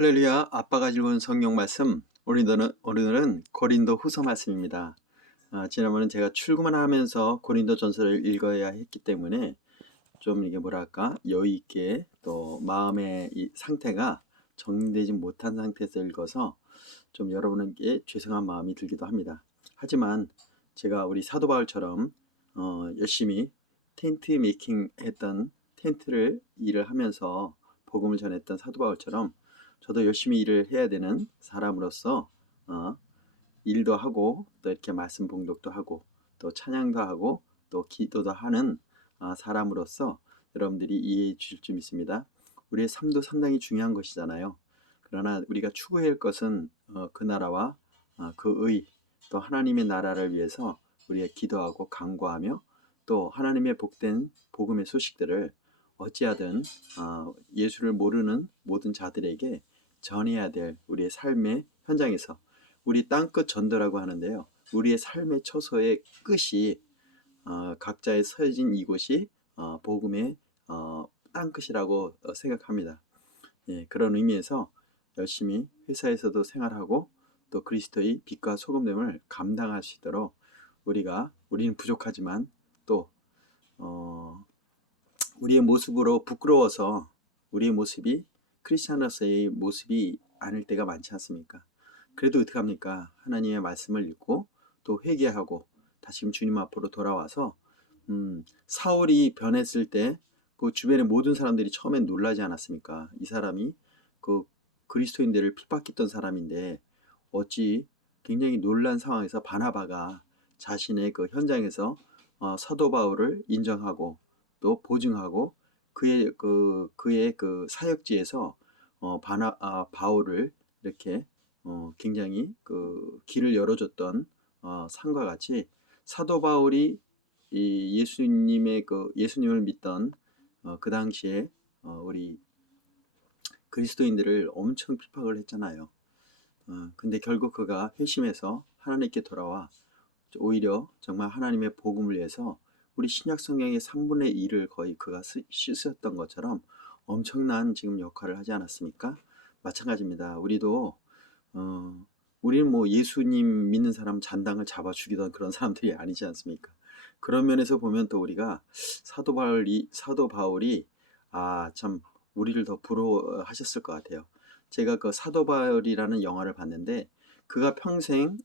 할렐루야, 아빠가 읽은 성경 말씀. 오늘은 고린도 후서 말씀입니다. 지난번엔 제가 출근하면서 고린도 전서를 읽어야 했기 때문에 좀 이게 뭐랄까 여유 있게 또 마음의 이 상태가 정리되지 못한 상태에서 읽어서 좀 여러분에게 죄송한 마음이 들기도 합니다. 하지만 제가 우리 사도 바울처럼 열심히 텐트 메이킹 했던 텐트를 일을 하면서 복음을 전했던 사도 바울처럼 저도 열심히 일을 해야 되는 사람으로서 일도 하고 또 이렇게 말씀 봉독도 하고 또 찬양도 하고 또 기도도 하는 사람으로서 여러분들이 이해해 주실 줄 믿습니다. 우리의 삶도 상당히 중요한 것이잖아요. 그러나 우리가 추구해야 할 것은 그 나라와 그 의, 또 하나님의 나라를 위해서 우리가 기도하고 간구하며 또 하나님의 복된 복음의 소식들을 어찌하든 예수를 모르는 모든 자들에게 전해야 될 우리의 삶의 현장에서 우리 땅끝 전도라고 하는데요. 우리의 삶의 처소의 끝이 각자의 서진 이곳이 복음의 땅끝이라고 생각합니다. 예, 그런 의미에서 열심히 회사에서도 생활하고 또 그리스도의 빛과 소금됨을 감당할 수 있도록 우리는 부족하지만 또 우리의 모습으로 부끄러워서 우리의 모습이 크리스찬으로서의 모습이 아닐 때가 많지 않습니까? 그래도 어떻게 합니까? 하나님의 말씀을 읽고 또 회개하고 다시금 주님 앞으로 돌아와서 사울이 변했을 때 그 주변의 모든 사람들이 처음엔 놀라지 않았습니까? 이 사람이 그 그리스도인들을 핍박했던 사람인데 어찌 굉장히 놀란 상황에서 바나바가 자신의 그 현장에서 사도 바울을 인정하고 또 보증하고 그의 그 사역지에서 바울을 이렇게 굉장히 그 길을 열어줬던 상과 같이 사도 바울이 이 예수님을 믿던 그 당시에 우리 그리스도인들을 엄청 핍박을 했잖아요. 근데 결국 그가 회심해서 하나님께 돌아와 오히려 정말 하나님의 복음을 위해서 우리 신약 성경의 3분의 1을 거의 그가 씻었던 것처럼 엄청난 지금 역할을 하지 않았습니까? 마찬가지입니다. 우리는 뭐 예수님 믿는 사람 잔당을 잡아 죽이던 그런 사람들이 아니지 않습니까? 그런 면에서 보면 또 우리가 사도 바울이 참 우리를 더 부러워하셨을 것 같아요. 제가 그 사도 바울이라는 영화를 봤는데 그가 평생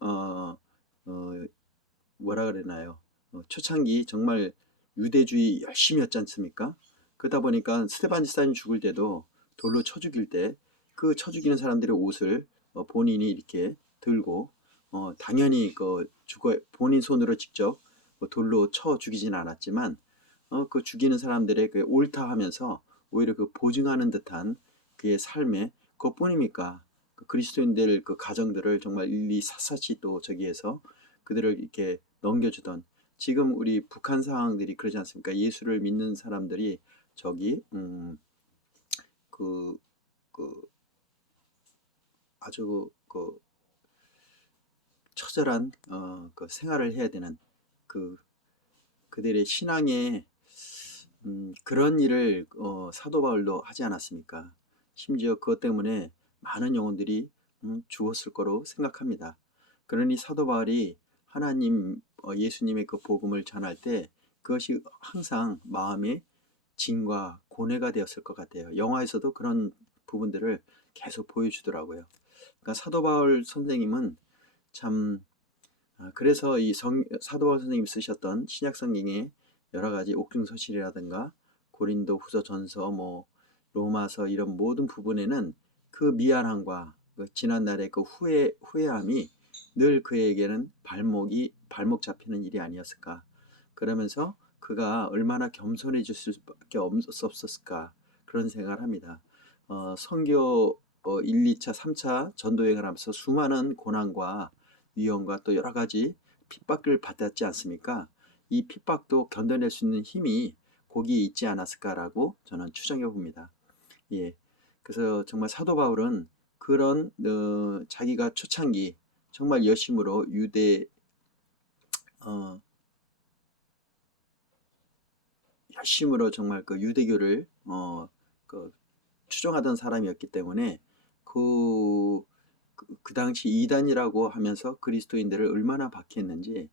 뭐라 그러나요? 초창기 정말 유대주의 열심히 했지 않습니까? 그러다 보니까 스테반 지사님 죽을 때도 돌로 쳐 죽일 때 그 쳐 죽이는 사람들의 옷을 본인이 이렇게 들고 당연히 본인 손으로 직접 돌로 쳐 죽이진 않았지만 그 죽이는 사람들의 그 옳다 하면서 오히려 그 보증하는 듯한 그의 삶에 그것뿐입니까? 그 그리스도인들 그 가정들을 정말 일일이 샅샅이 또 저기에서 그들을 이렇게 넘겨주던 지금 우리 북한 상황들이 그러지 않습니까? 예수를 믿는 사람들이 저기 그, 그 아주 그 처절한 그 생활을 해야 되는 그 그들의 신앙에 그런 일을 사도 바울도 하지 않았습니까? 심지어 그것 때문에 많은 영혼들이 죽었을 거로 생각합니다. 그러니 사도 바울이 하나님 예수님의 그 복음을 전할 때 그것이 항상 마음의 진과 고뇌가 되었을 것 같아요. 영화에서도 그런 부분들을 계속 보여주더라고요. 그러니까 사도 바울 선생님은 참 그래서 사도 바울 선생님이 쓰셨던 신약 성경의 여러 가지 옥중서실이라든가 고린도 후서 전서 로마서 이런 모든 부분에는 그 미안함과 그 지난날의 그 후회함이 늘 그에게는 발목 잡히는 일이 아니었을까. 그러면서 그가 얼마나 겸손해질 수밖에 없었을까 그런 생각을 합니다. 선교 1, 2차, 3차 전도여행을 하면서 수많은 고난과 위험과 또 여러 가지 핍박을 받았지 않습니까? 이 핍박도 견뎌낼 수 있는 힘이 거기에 있지 않았을까라고 저는 추정해 봅니다. 예. 그래서 정말 사도 바울은 그런 자기가 초창기 정말 열심으로 어, 열심으로 정말 그 유대교를 그 추종하던 사람이었기 때문에 그 당시 이단이라고 하면서 그리스도인들을 얼마나 박해했는지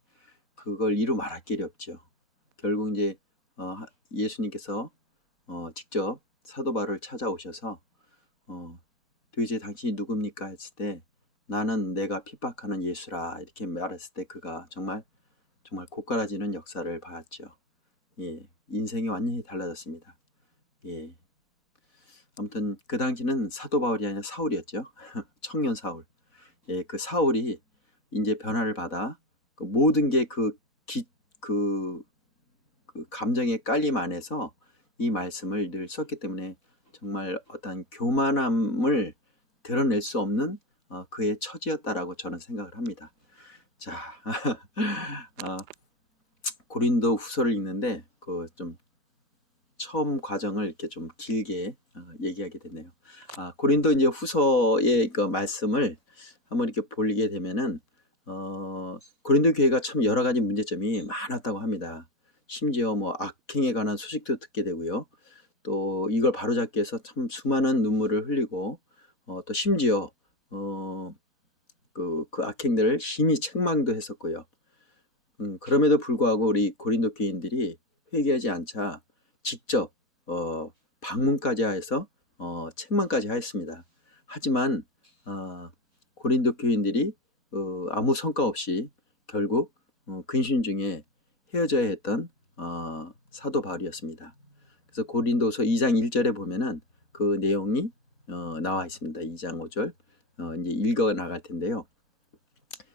그걸 이루 말할 길이 없죠. 결국 이제 예수님께서 직접 사도 바울을 찾아오셔서 도대체 당신이 누굽니까 했을 때 나는 내가 핍박하는 예수라 이렇게 말했을 때 그가 정말 고꾸라지는 역사를 봤죠. 예, 인생이 완전히 달라졌습니다. 예, 아무튼 그 당시는 사도 바울이 아니라 사울이었죠. 청년 사울. 예, 그 사울이 이제 변화를 받아 그 모든 게 그 감정의 깔림 안에서 이 말씀을 늘 썼기 때문에 정말 어떤 교만함을 드러낼 수 없는 그의 처지였다라고 저는 생각을 합니다. 자, 고린도 후서를 읽는데 그 좀 처음 과정을 이렇게 좀 길게 얘기하게 됐네요. 고린도 이제 후서의 그 말씀을 한번 이렇게 보게 되면은 고린도 교회가 참 여러 가지 문제점이 많았다고 합니다. 심지어 뭐 악행에 관한 소식도 듣게 되고요. 또 이걸 바로잡기 위해서 참 수많은 눈물을 흘리고 또 심지어 그 악행들을 심히 책망도 했었고요. 그럼에도 불구하고 우리 고린도 교인들이 회개하지 않자 직접 방문까지 해서 책망까지 하였습니다. 하지만 고린도 교인들이 아무 성과 없이 결국 근심 중에 헤어져야 했던 사도 바울이었습니다. 그래서 고린도서 2장 1절에 보면은 그 내용이 나와 있습니다. 2장 5절 이제 읽어 나갈 텐데요.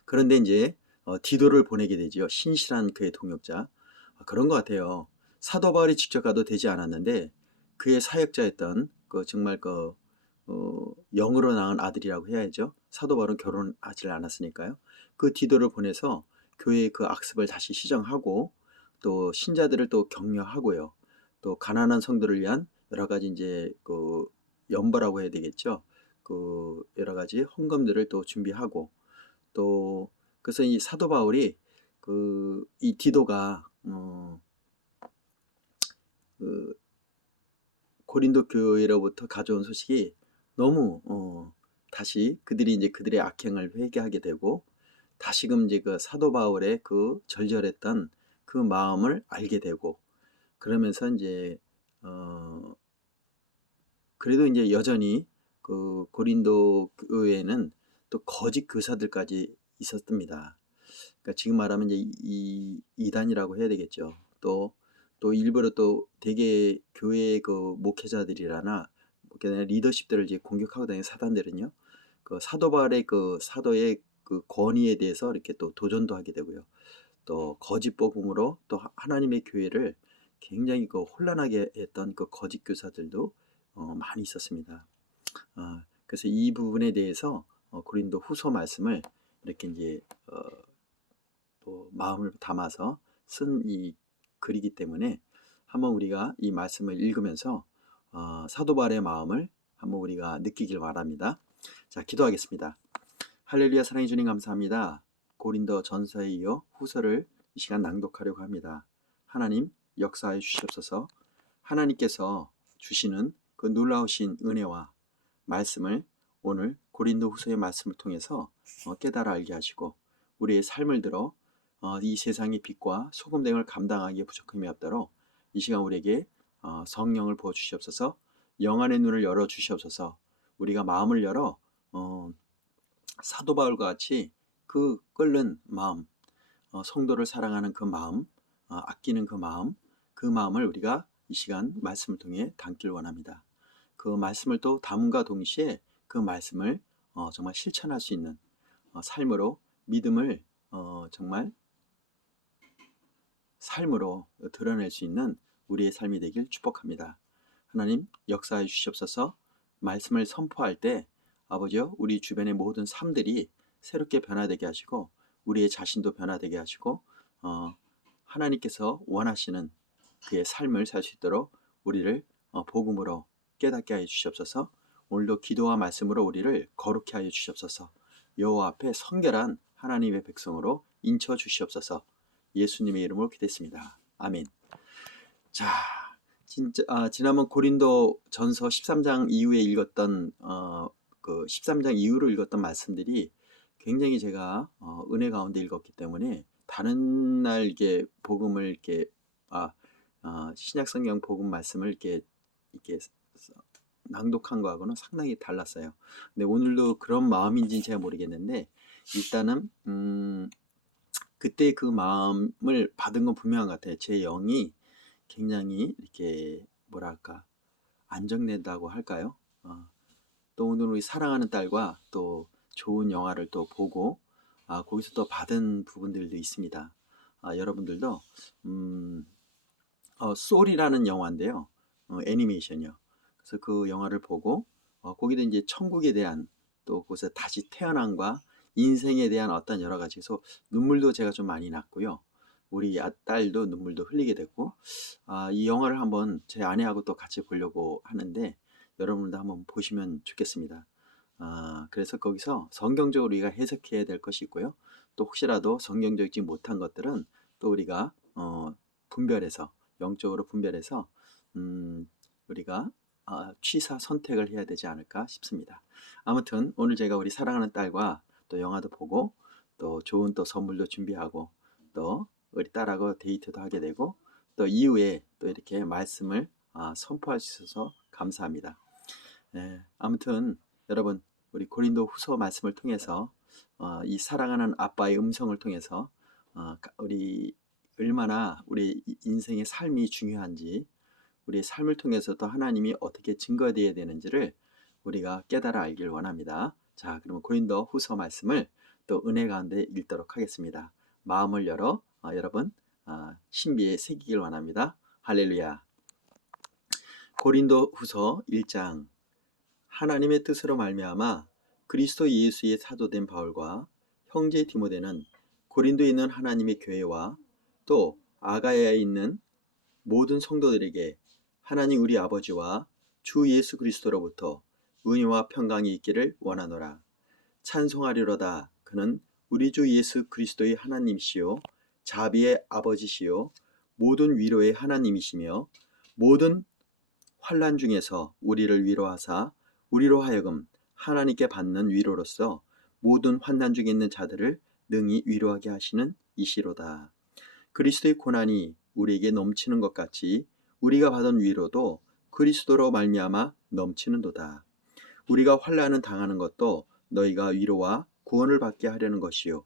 그런데 이제 디도를 보내게 되지요. 신실한 그의 동역자. 그런 것 같아요. 사도 바울이 직접 가도 되지 않았는데 그의 사역자였던 그 정말 영으로 낳은 아들이라고 해야죠. 사도 바울은 결혼하지 않았으니까요. 그 디도를 보내서 교회의 그 악습을 다시 시정하고 또 신자들을 또 격려하고요. 또 가난한 성도를 위한 여러 가지 이제 그 연보라고 해야 되겠죠. 그 여러 가지 헌금들을 또 준비하고 또 그래서 이 사도 바울이 이 디도가 그 고린도 교회로부터 가져온 소식이 너무 다시 그들이 이제 그들의 악행을 회개하게 되고 다시금 이제 그 사도 바울의 그 절절했던 그 마음을 알게 되고 그러면서 이제 그래도 이제 여전히 그 고린도 교회에는 또 거짓 교사들까지 있었답니다. 그러니까 지금 말하면 이제 이단이라고 해야 되겠죠. 또 일부러 또 대개 교회 그 목회자들이라나 리더십들을 이제 공격하고 다니는 사단들은요. 그 사도 바울의 그 사도의 그 권위에 대해서 이렇게 또 도전도 하게 되고요. 또 거짓 복음으로 또 하나님의 교회를 굉장히 그 혼란하게 했던 그 거짓 교사들도 많이 있었습니다. 그래서 이 부분에 대해서 고린도 후서 말씀을 이렇게 이제 또 마음을 담아서 쓴 이 글이기 때문에 한번 우리가 이 말씀을 읽으면서 사도 바울의 마음을 한번 우리가 느끼길 바랍니다. 자, 기도하겠습니다. 할렐루야. 사랑해 주님 감사합니다. 고린도 전서에 이어 후서를 이 시간 낭독하려고 합니다. 하나님 역사해 주시옵소서. 하나님께서 주시는 그 놀라우신 은혜와 말씀을 오늘 고린도 후서의 말씀을 통해서 깨달아 알게 하시고 우리의 삶을 들어 이 세상의 빛과 소금됨을 감당하기에 부족함이 없도록 이 시간 우리에게 성령을 부어 주시옵소서. 영안의 눈을 열어 주시옵소서. 우리가 마음을 열어 사도 바울과 같이 그 끓는 마음, 성도를 사랑하는 그 마음, 아끼는 그 마음을 우리가 이 시간 말씀을 통해 담길 원합니다. 그 말씀을 또 담음과 동시에 그 말씀을 정말 실천할 수 있는 삶으로 믿음을 정말 삶으로 드러낼 수 있는 우리의 삶이 되길 축복합니다. 하나님 역사해 주시옵소서. 말씀을 선포할 때 아버지여 우리 주변의 모든 삶들이 새롭게 변화되게 하시고 우리의 자신도 변화되게 하시고 하나님께서 원하시는 그의 삶을 살 수 있도록 우리를 복음으로 깨닫게 하여 주시옵소서. 오늘도 기도와 말씀으로 우리를 거룩케 하여 주시옵소서. 여호와 앞에 성결한 하나님의 백성으로 인쳐 주시옵소서. 예수님의 이름으로 기도했습니다. 아멘. 자, 진짜 지난번 고린도 전서 13장 이후에 읽었던 그 13장 이후로 읽었던 말씀들이 굉장히 제가 은혜 가운데 읽었기 때문에 다른 날 이게 복음을 이렇게 신약 성경 복음 말씀을 이렇게 낭독한 거하고는 상당히 달랐어요. 근데 오늘도 그런 마음인지는 제가 모르겠는데 일단은 그때 그 마음을 받은 건 분명한 것 같아요. 제 영이 굉장히 이렇게 뭐랄까 안정된다고 할까요? 또 오늘 우리 사랑하는 딸과 또 좋은 영화를 또 보고 거기서 또 받은 부분들도 있습니다. 여러분들도 소울이라는 영화인데요. 애니메이션이요. 그래서 그 영화를 보고 거기도 이제 천국에 대한 또 그곳에 다시 태어남과 인생에 대한 어떤 여러 가지 그래서 눈물도 제가 좀 많이 났고요. 우리 딸도 눈물도 흘리게 됐고 이 영화를 한번 제 아내하고 또 같이 보려고 하는데 여러분도 한번 보시면 좋겠습니다. 그래서 거기서 성경적으로 우리가 해석해야 될 것이 있고요. 또 혹시라도 성경적이지 못한 것들은 또 우리가 분별해서 영적으로 분별해서 우리가 취사 선택을 해야 되지 않을까 싶습니다. 아무튼 오늘 제가 우리 사랑하는 딸과 또 영화도 보고 또 좋은 또 선물도 준비하고 또 우리 딸하고 데이트도 하게 되고 또 이후에 또 이렇게 말씀을 선포할 수 있어서 감사합니다. 아무튼 여러분 우리 고린도 후서 말씀을 통해서 이 사랑하는 아빠의 음성을 통해서 우리 얼마나 우리 인생의 삶이 중요한지 우리의 삶을 통해서도 하나님이 어떻게 증거되어야 되는지를 우리가 깨달아 알길 원합니다. 자, 그러면 고린도 후서 말씀을 또 은혜 가운데 읽도록 하겠습니다. 마음을 열어 여러분 신비에 새기길 원합니다. 할렐루야. 고린도 후서 1장 하나님의 뜻으로 말미암아 그리스도 예수의 사도된 바울과 형제 디모데는 고린도에 있는 하나님의 교회와 또 아가야에 있는 모든 성도들에게 하나님 우리 아버지와 주 예수 그리스도로부터 은혜와 평강이 있기를 원하노라. 찬송하리로다. 그는 우리 주 예수 그리스도의 하나님이시요 자비의 아버지시요 모든 위로의 하나님이시며 모든 환난 중에서 우리를 위로하사 우리로 하여금 하나님께 받는 위로로서 모든 환난 중에 있는 자들을 능히 위로하게 하시는 이시로다. 그리스도의 고난이 우리에게 넘치는 것 같이 우리가 받은 위로도 그리스도로 말미암아 넘치는도다. 우리가 환난을 당하는 것도 너희가 위로와 구원을 받게 하려는 것이요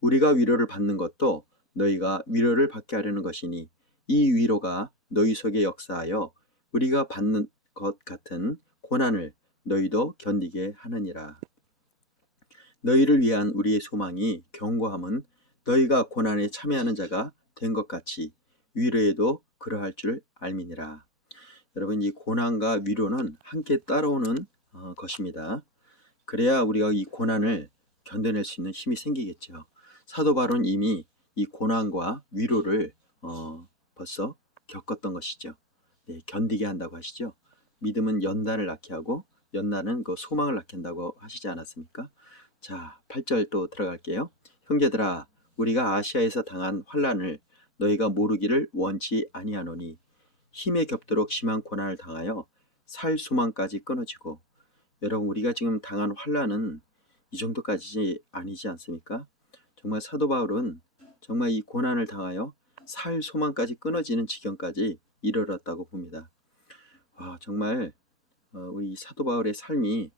우리가 위로를 받는 것도 너희가 위로를 받게 하려는 것이니 이 위로가 너희 속에 역사하여 우리가 받는 것 같은 고난을 너희도 견디게 하느니라. 너희를 위한 우리의 소망이 견고함은 너희가 고난에 참여하는 자가 된 것 같이 위로에도 그러할 줄 알미니라. 여러분 이 고난과 위로는 함께 따라오는 것입니다. 그래야 우리가 이 고난을 견뎌낼 수 있는 힘이 생기겠죠. 사도 바울은 이미 이 고난과 위로를 벌써 겪었던 것이죠. 네, 견디게 한다고 하시죠. 믿음은 연단을 낳게 하고 연단은 그 소망을 낳게 한다고 하시지 않았습니까? 자, 8절 또 들어갈게요. 형제들아 우리가 아시아에서 당한 환난을 너희가 모르기를 원치 아니하노니 힘에 겹도록 심한 고난을 당하여 살 소망까지 끊어지고 여러분 우리가 지금 당한 환난은 이 정도까지 아니지 않습니까? 정말 사도 바울은 정말 이 고난을 당하여 살 소망까지 끊어지는 지경까지 이르렀다고 봅니다. 정말 우리 사도 바울의 삶이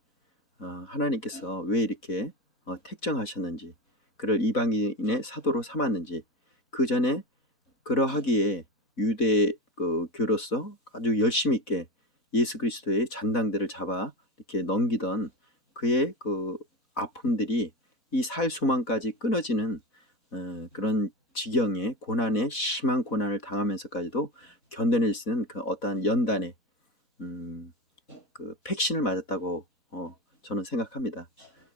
하나님께서 왜 이렇게 택정하셨는지 그를 이방인의 사도로 삼았는지 그 전에 그러하기에 유대 교로서 아주 열심히 있게 예수 그리스도의 잔당들을 잡아 이렇게 넘기던 그의 그 아픔들이 이 살 소망까지 끊어지는 그런 지경의 고난에 심한 고난을 당하면서까지도 견뎌낼 수 있는 그 어떠한 연단의 그 백신을 맞았다고 저는 생각합니다.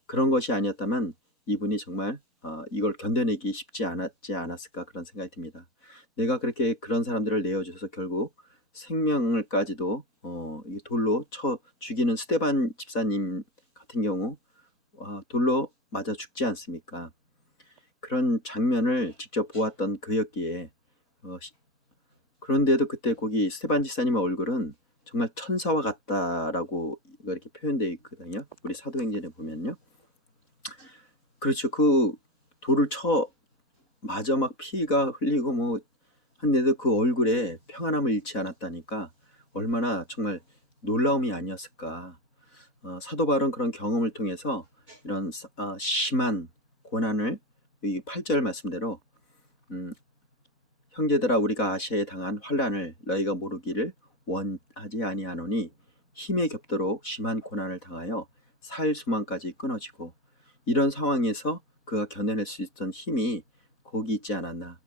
그런 것이 아니었다면 이분이 정말 이걸 견뎌내기 쉽지 않았을까 그런 생각이 듭니다. 내가 그렇게 그런 사람들을 내어줘서 결국 생명을까지도 돌로 쳐 죽이는 스데반 집사님 같은 경우 돌로 맞아 죽지 않습니까? 그런 장면을 직접 보았던 그였기에 그런데도 그때 거기 스데반 집사님의 얼굴은 정말 천사와 같다라고 이렇게 표현되어 있거든요. 우리 사도행전에 보면요. 그렇죠. 그 돌을 쳐 맞아 막 피가 흘리고 뭐 한데도 그 얼굴에 평안함을 잃지 않았다니까 얼마나 정말 놀라움이 아니었을까. 사도 바울은 그런 경험을 통해서 이런 심한 고난을 이 8절 말씀대로 형제들아 우리가 아시아에 당한 환난을 너희가 모르기를 원하지 아니하노니 힘에 겹도록 심한 고난을 당하여 살 수만까지 끊어지고 이런 상황에서 그가 견뎌낼 수 있던 힘이 거기 있지 않았나.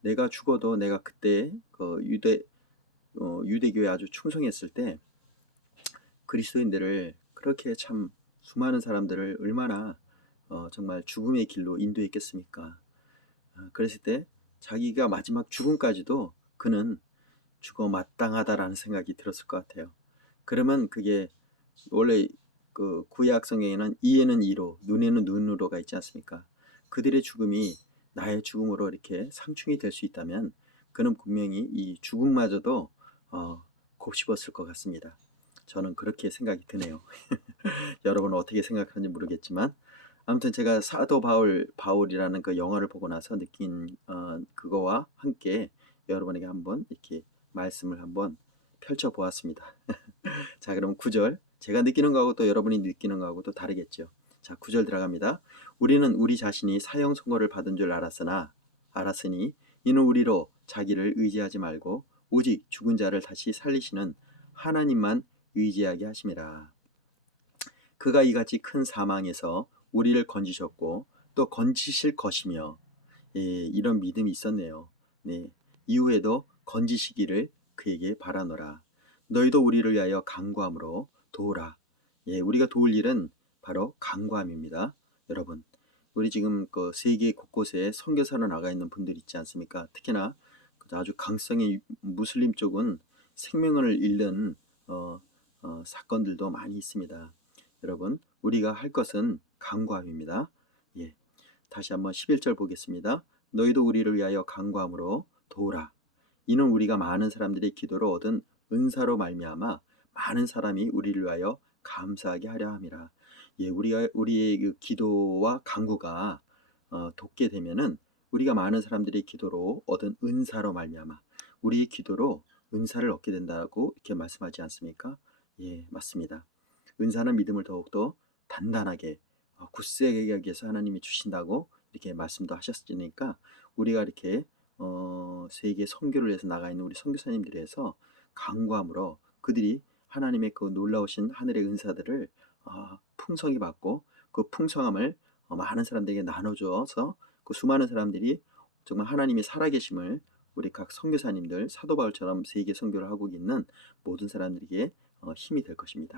내가 죽어도 내가 그때 그 유대교에 아주 충성했을 때 그리스도인들을 그렇게 참 수많은 사람들을 얼마나 정말 죽음의 길로 인도했겠습니까? 그랬을 때 자기가 마지막 죽음까지도 그는 죽어 마땅하다라는 생각이 들었을 것 같아요. 그러면 그게 원래 그 구약 성경에는 이에는 이로, 눈에는 눈으로가 있지 않습니까? 그들의 죽음이 나의 죽음으로 이렇게 상충이 될 수 있다면 그는 분명히 이 죽음마저도 곱씹었을 것 같습니다. 저는 그렇게 생각이 드네요. 여러분은 어떻게 생각하는지 모르겠지만 아무튼 제가 사도 바울이라는 그 영화를 보고 나서 느낀 그거와 함께 여러분에게 한번 이렇게 말씀을 한번 펼쳐 보았습니다. 자, 그럼 9절. 제가 느끼는 거하고 또 여러분이 느끼는 거하고 또 다르겠죠. 자, 9절 들어갑니다. 우리는 우리 자신이 사형 선고를 받은 줄 알았으니 이는 우리로 자기를 의지하지 말고 오직 죽은 자를 다시 살리시는 하나님만 의지하게 하심이라. 그가 이같이 큰 사망에서 우리를 건지셨고 또 건지실 것이며 이런 믿음이 있었네요. 네, 이후에도 건지시기를 그에게 바라노라. 너희도 우리를 위하여 간구함으로 도우라. 우리가 도울 일은 바로 간구함입니다. 여러분, 우리 지금 그 세계 곳곳에 선교사로 나가 있는 분들 있지 않습니까? 특히나 아주 강성의 무슬림 쪽은 생명을 잃는 사건들도 많이 있습니다. 여러분, 우리가 할 것은 간구함입니다. 다시 한번 11절 보겠습니다. 너희도 우리를 위하여 간구함으로 도우라. 이는 우리가 많은 사람들의 기도로 얻은 은사로 말미암아 많은 사람이 우리를 위하여 감사하게 하려 함이라. 우리의 그 기도와 간구가 돋게 되면은 우리가 많은 사람들의 기도로 얻은 은사로 말미암아 우리의 기도로 은사를 얻게 된다고 이렇게 말씀하지 않습니까? 맞습니다. 은사는 믿음을 더욱더 단단하게 굳세게 여기서 하나님이 주신다고 이렇게 말씀도 하셨으니까 우리가 이렇게 세계 선교를 위해서 나가 있는 우리 선교사님들에서 간구함으로 그들이 하나님의 그 놀라우신 하늘의 은사들을 풍성히 받고 그 풍성함을 많은 사람들에게 나눠줘서 그 수많은 사람들이 정말 하나님이 살아계심을 우리 각 선교사님들 사도 바울처럼 세계 선교를 하고 있는 모든 사람들에게 힘이 될 것입니다.